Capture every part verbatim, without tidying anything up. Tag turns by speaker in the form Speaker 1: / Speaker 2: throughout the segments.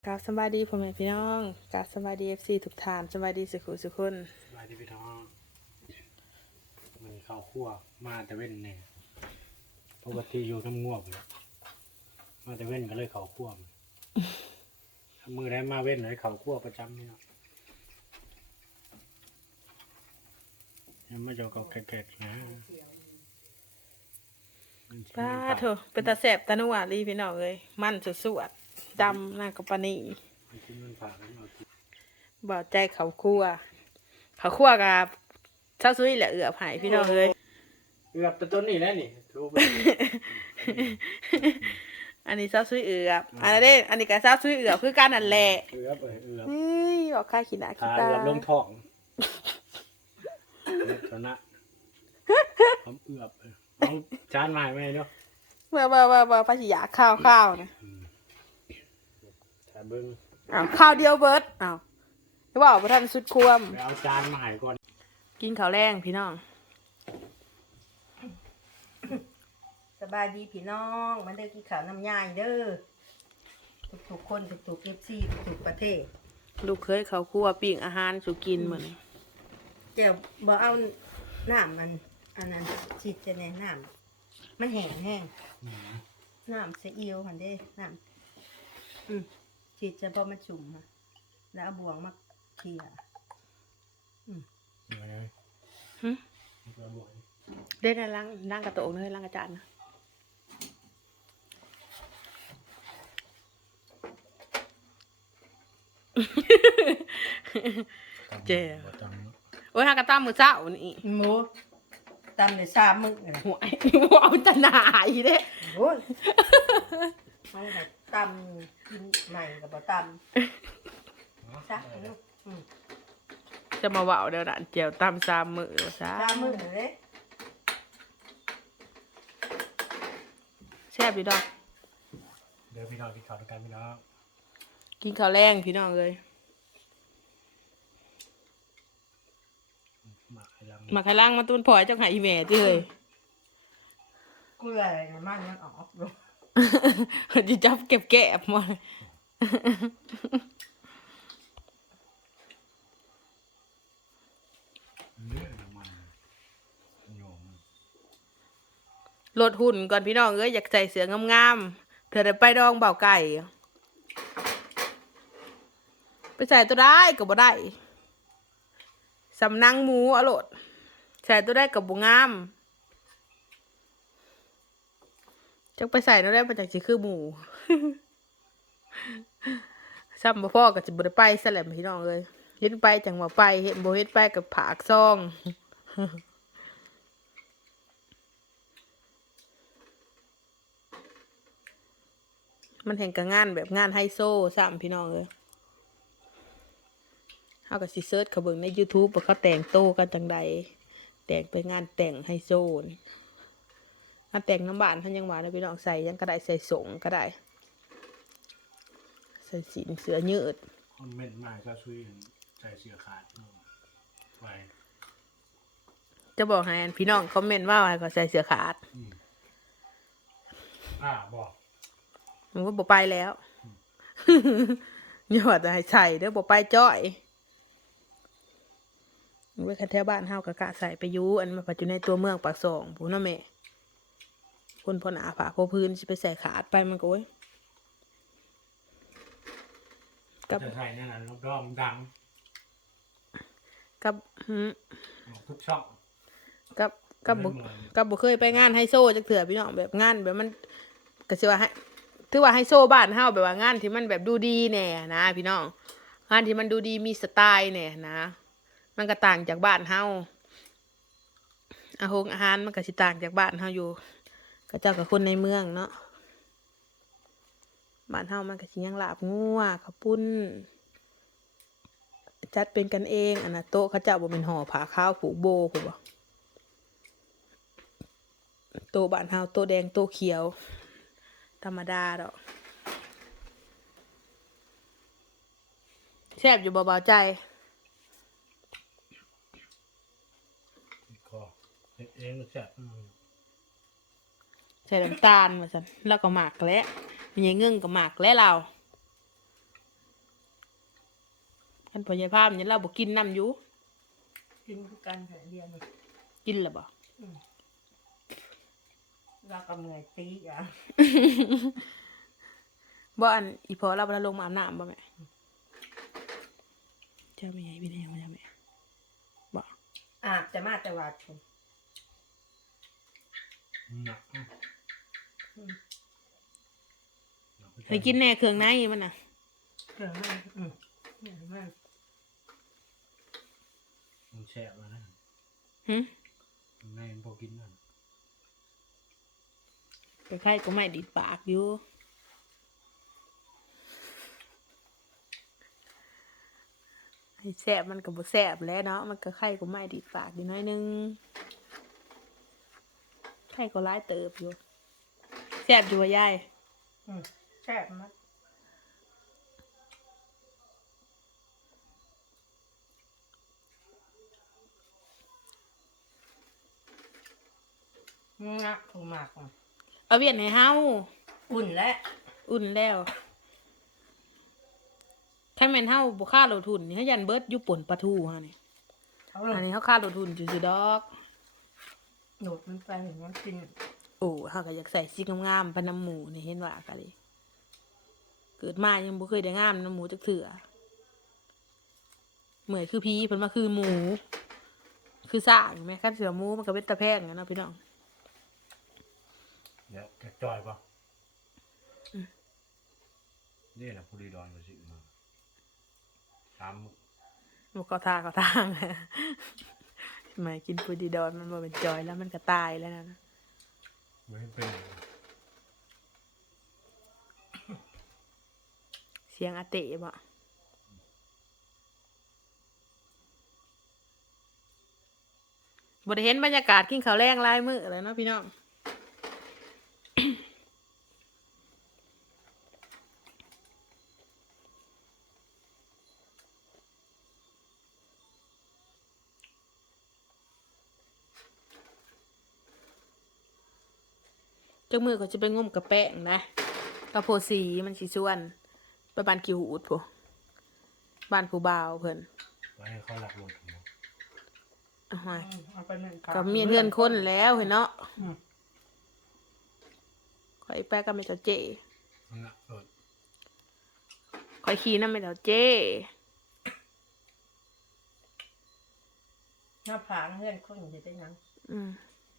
Speaker 1: กราบสวัสดีพ่อแม่พี่น้องกราบสวัสดีเอฟซีทุกท่านสวัสดีสุขุสุขคน
Speaker 2: สบายดีพี่น้องมันเข้าคั่วมาแต่เว้นเนี่ยปกติอยู่น้ำง่วงเลยมาแต่เว้นก็เลยเข้าคั่วมันถ้ามือได้มาเว้นเลยเข้าคั่วประจำนี่เนาะยังไม่เจอกับแกะๆนะ
Speaker 1: ป้าเถอะเป็นตาแสบตาหนวดลีพี่น้องเลยมันสุดสวดดำหน้ากับปานี
Speaker 2: มันกินมันผ่าแล้วเอากิน
Speaker 1: บ่ใจเขาคั่วเขาคั่วกับเช้าซุยแหละเอือบหายพี่น้องเลย
Speaker 2: เอือบแต่ต้นนี่แหล้วนี่ทูบ
Speaker 1: อันนี้เช้าซุยเอือบอันนี้นเด้อันนี้ก็เช้าซุยเอือบคือกันนั่นแหละ
Speaker 2: เอือบเออเอือบ
Speaker 1: เฮ้ยบอกค่าขี้หน้าขี้
Speaker 2: ขา
Speaker 1: ตา
Speaker 2: เอือบลงท้องเอือบชนะผมเอือบเออเอาจานมาให้แม่เนาะ
Speaker 1: เมื่อเมื่อเมื่อเมื่อภาษียาข้าวข้าวนะ
Speaker 2: ถ้าเบิ้ง
Speaker 1: อ้าวข้าวเดียวเบิร์ดอ้าวไม่บอกว่าท่านสุดควม
Speaker 2: ไปเอาจานมาให้ก่อน
Speaker 1: กินข้าวแรงพี่น้อง
Speaker 3: สบายดีพี่น้องมันเด้อกินข้าวน้ำยายเด้อทุกๆคนทุกๆเอฟซีทุกๆประเทศ
Speaker 1: ลูกเคยเขาวคั่วปิ้งอาหารสุกินเหมือน
Speaker 3: เจ้าบ่เอาน้ำมันอันนั้นฉีดจะในน้ำมันแห้งแห้งน้ำซีอิ๊วหันเด้น้ำอืมฉีดจะพอมันชุ่มค่ะแล้วเอาบ่วงมาเขี่ย
Speaker 1: หึได้ได้ล้างล้างกระโตกเลยล้างกระจานนะ เจ๋โอ้ยหากระตั้มมือเจ้านี่
Speaker 3: หมูตำเลยสามมื้อน่ะ
Speaker 1: หัวเอาจะหนายเด้
Speaker 3: โอ้ยเอาแบบตำกินใหม่กับบ่ตำซักลูกอืม
Speaker 1: จะมาว่าวเดี๋ยวด่านเจียวตามสามมือซะ
Speaker 3: สามมื้อเลย
Speaker 1: แซ่บพี่ดอก
Speaker 2: เดี๋ยวพี่น้องพี่ขาวด้วยกันพี่น้อง
Speaker 1: กินข้าวแรงพี่น้องเลย
Speaker 2: หมักให้ลัง
Speaker 1: มาข้างล่างมาตุ้นพลอยเจ้าหายอีแม่ที่เลย
Speaker 3: เกลือน้ำมันมันออกลูก
Speaker 1: จะจับเก็บแกะมา
Speaker 2: เนื้อน้ำมันโยม
Speaker 1: ลดหุ่นก่อนพี่น้องเอ้ยอยากใส่เสื้องามๆเธอได้ไปดองเบาไก่ไปใส่ตัวได้ก็บ่ได้สำนังหมูอรดใส่ตัวได้กับบุงามจักไปใส่ตัวได้มาจากสิคือหมู ซ้ำบ่พ่อก็จะบ่ได้ไปซะแหละพี่น้องเอ้ยเฮ็ดไปจังว่าไปเฮ็ดบ่เฮ็ดไปกับผากซอง มันเห็นกับงานแบบงานไฮโซซ้ำพี่น้องเอ้ยเฮาก็สิเสิร์ชเขาเบิ่งใน YouTube ว่าเขาแต่งโตกันจังใดแต่งไปงานแต่งไฮโซนี่งานแต่งน้ำบ้านท่านยังว่าเลยพี่น้องใส่ยังก็ได้ใส่สงก็ได้ใส่สินเสื้อยืด
Speaker 2: คอมเมนต์มาก็ช่วยใจเสียขาดไป
Speaker 1: จะบอกให้อันพี่น้องคอมเมนต์ว่าว่าก็ใส่เสื้อขาด
Speaker 2: อ่าบอก
Speaker 1: มันก็บ่ไปแล้ว อย่าว่าแต่ให้ใส่เด้อบ่ไปจ้อยเว้ยคันแถวบ้านเฮาก็กะใส่ไปอยู่อันมาปัจจุในตัวเมืองปากซองพู้นเนาะแม่คนพอหนาผ้าพอพื้นสิไปใส่ขาดไปมันก็โอ้ยกับ
Speaker 2: จะใส่นั่นน่ะรอบๆดัง
Speaker 1: กับหืม
Speaker 2: ทุกช่อง
Speaker 1: กับกับบ่กับบ่เคยไปงานไฮโซจักเถื่อพี่น้องแบบงานแบบมันก็สิว่าให้ถือว่าไฮโซบ้านเฮาแบบว่างานที่มันแบบดูดีแน่นะพี่น้องงานที่มันดูดีมีสไตล์แน่นะมันก็ต่างจากบ้านเฮาอาหงอาหารมันก็สิต่างจากบ้านเฮาอยู่ก็เจ้ากับคนในเมืองเนาะบ้านเฮามันก็สิยังลาบงัวข้าวปุ้นจัดเป็นกันเองอันน่ะโต๊ะเขาเจ้าบ่เป็นห่อผ้าขาวผูกโบพู้นบ่โต๊ะบ้านเฮาโต๊ะแดงโต๊ะเขียวธรรมดาดอกแซ่บอยู่เบาๆใจ
Speaker 2: ก็เฮ็ดเองก็จะอืม
Speaker 1: ใส่น้ำตาลมาสันแล้วก็หมักแล้วมีเงื่งกับหมักแล้วเราคันพ่อใหญ่พามเนี่ยเราบ่กินน้ำอยู่
Speaker 3: กินคือกันแผลเดียวนี่
Speaker 1: กินแล้วบ่
Speaker 3: เราก็เหนื่อยตีอ่ะ
Speaker 1: บ่อันอีพอเราบ่ได้ลงมาอาบน้ำบ่แม่เจ้าแม่พี่แนวจ้าแม่บ่
Speaker 3: อาบจะมาแต่วัดผม
Speaker 2: หนัก
Speaker 1: ไปกินแหน่เครื่องในมันน่ะ
Speaker 3: เกิดมากอืมเกิดมาก
Speaker 2: มันแช่มานะ
Speaker 1: หึ
Speaker 2: แม่พอกินนั่น
Speaker 1: ไปไข่ก็ไม่ดิดปากอยู่ให้แซ่บมันก็บ่แซ่บแล้วเนาะมันก็ไข่ก็ไม่ดิดปากอยู่น้อยนึงไข่ก็ร้ายเติบอยู่แซ่บอยู่ว่ายาย
Speaker 3: อืมแซ่บมากงักถูกมากอ่ะ
Speaker 1: เอาเวียนให้เฮา
Speaker 3: อุ่นและ
Speaker 1: อุ่นแล้วแค่แม่นเฮาบ่ค่าลงทุนนี่เฮายันเบิดอยู่ป่นปลาทูฮะนี่
Speaker 3: เขา
Speaker 1: อันนี้เฮาค่าลงทุนซื่อๆดอก
Speaker 3: โดดมันไปเห็นมันกิน
Speaker 1: โอ้เฮาก็อยากใส่สีงามๆปานน้ำหมูนี่เห็นว่าก็ดิเกิดมายังบ่เคยได้งามน้ำหมูจักเทื่อเหมือนคือผีเพิ่นมาคือหมู คือสร้างแม่คันเสือหมูมันก็เป็นตะแพงอะเนาะพี่น้อง
Speaker 2: เดี๋ยวแกจอยป่ะนี่แหละผู้ดีดอนมาสิมาสามมื้อ
Speaker 1: บ่เข้าทางเข้าทาง หมายกินปูดีดอนมันบ่เป็นจอยแล้วมันก็ตายแล้วนะ
Speaker 2: ไม่เป็นไร
Speaker 1: เสียงอาเตะบ่บ่ได้เห็นบรรยากาศกินข้าวแรงหลายมื้อแล้วเนาะพี่น้อง จักมือก็จะไปงมกระแป้งนะกระโพสีมันสิส่วนไปบ้านกิวหูดพูบ้านผู้บ่าวเพิ่น
Speaker 2: ไว้ให้เขาหลักรถเนาะ
Speaker 1: อ้าว
Speaker 3: อืมเอาไปเหมือนกัน
Speaker 1: ก็มีเพื่อนคนแล้วเห็นเนาะ
Speaker 3: อืม
Speaker 1: ข่อยไปกับแม่เจ้าเจ
Speaker 2: มันหลักรถ
Speaker 1: ข่อยขี่นำแม่เจ้าเจ
Speaker 3: หน้าผากเพื่อนคนอยู่ได้ยัง
Speaker 1: อืม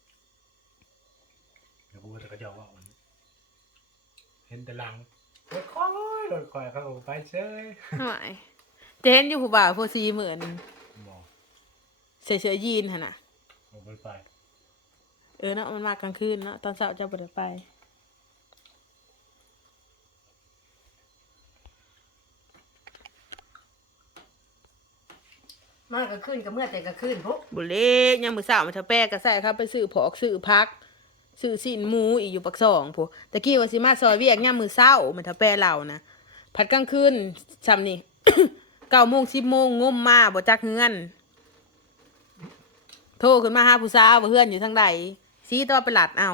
Speaker 2: เดี๋ยวกูจะกระเจาะว่ามันเห็นแต่หลังรถค่อยรถค่อยเขาก็ไปเฉย
Speaker 1: หน่อยจะเห็นอยู่ผู้บ่าวโพสีเหมือน
Speaker 2: บอก
Speaker 1: ใส่เสื้อยีนหั่นน่ะ
Speaker 2: เอาไปไป
Speaker 1: เออเนาะมันมากลางคืนเนาะตอนเช้าเจะบ่ได้ไป
Speaker 3: มากก็ขึ้นก็เมื่อแต่ก็ขึ้นพวก
Speaker 1: บุเล่ยังมือสาวมาเทาแป้ก็ใส่ครับไปซื้อผอกซื้อพักซื้อสินหมูอีกอยู่ปักสองผู้ตะกี้ว่าสิมาซอยเวียกย่ามมือเศร้ามาเทาแป้เรานะผัดกลางคืนซ้ำนี่ เก้าโมงสิบโมงงมมาบ่จักเฮือนโทรขึ้นมาหาผู้สาวว่าเฮือนอยู่ทางใดซีตัวไปหลัดเอา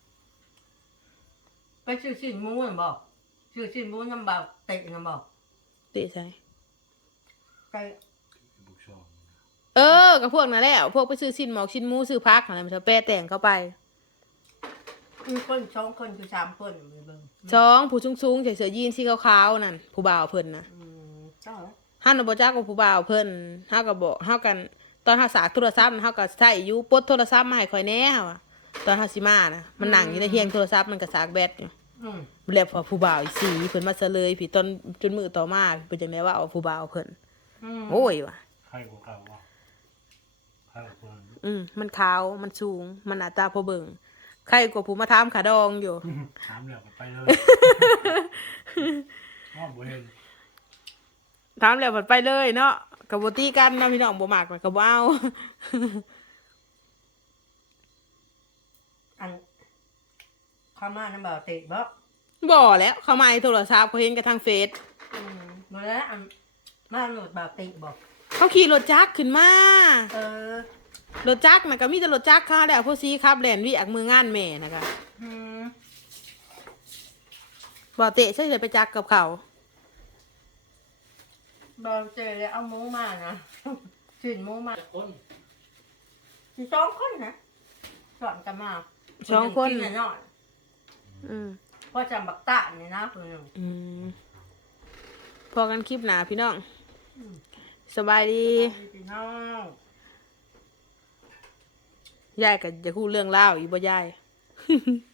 Speaker 3: ไปชื่อชื่อมูนบอกชื่อชื่อมูนน้ำเบาเตะน้ำบอก
Speaker 1: ติใส่
Speaker 3: ไป
Speaker 2: บุกช่อง
Speaker 1: เออกับพวกนั้นแหล้วพวกไปซื้อสินหมอกสินหมูซื้อพักอะไรมาเทาแป้แต่งเข้าไป
Speaker 3: มีคนสองคนคือสามคนมือเบิ่ง
Speaker 1: สองผู้สูงๆใส่เสื้อยีนสีขาวๆนั่นผู้บ่าวเพิ่นนะ
Speaker 3: อืมเจ้าเหรอ
Speaker 1: ห้าวนบ่จักกับผู้บ่าวเพิ่นเฮาก็บอกเฮากันตอนเฮาสากโทรศัพท์เฮาก็ใช้อยู่ปลดโทรศัพท์มาให้ข่อยแหน่เฮาอะตอนเฮาสิมานะมันนั่งอยู่ในเฮียงโทรศัพท์มันก็สากแบตอยู่
Speaker 3: อืม
Speaker 1: แล้วพอผู้บ่าวอีกสีเพิ่นมาเฉลยพี่ตอนจนมื้อต่อมาเป็นจังได๋ว่าเอาผู้บ่าวเพิ่น
Speaker 3: อืม
Speaker 1: โอ้ยว่ะ
Speaker 2: ใครกูเขาว่าใครกูคนนั้น
Speaker 1: อืมมันขาวมันสูงมันหน้าตาพอเบิ่งใครกว่าผู้มาถามขาดองอยู่
Speaker 2: ถามเรื่องกันไปเลยว่าบ่เห็น
Speaker 1: ถามแล้วมันไปเลยเนาะก็บ่ตีกันเนาะพี่น้องบ่มักก็บ่เอา
Speaker 3: อันข้ามาน้ำเบาเตะบอก
Speaker 1: บ่แล้วเข้ามาในโทรศัพท์เขาเห็นกันทางเฟซ
Speaker 3: อืมมาแล้วอันมาโหลดเบาเตะบอก
Speaker 1: เขาขี่รถจักรขึ้นมา
Speaker 3: เออ
Speaker 1: รถจักรน่ะก็มีแต่รถจักรค่ะแล้วพวกซีครับแล่นวิอักมืองานแม่นะคะ
Speaker 3: อืม
Speaker 1: บ่เตะใช่เลยไปจักรกับเขา
Speaker 3: บอเจอเลยเอาหมูมานะชิ้นหมูมา
Speaker 2: จะคน
Speaker 3: สิสองคนนะสอนกันมา
Speaker 1: สองคน
Speaker 3: กินแน่นอน
Speaker 1: อืม
Speaker 3: พ่อจำบักตาเนี่ยนะคนหนึ่ง
Speaker 1: อืมพอกันคลิปหนาพี่น้อง สบายดี
Speaker 3: พี่น้อง
Speaker 1: ยายก็จะพูดเรื่องเล่าวอีบ่ยาย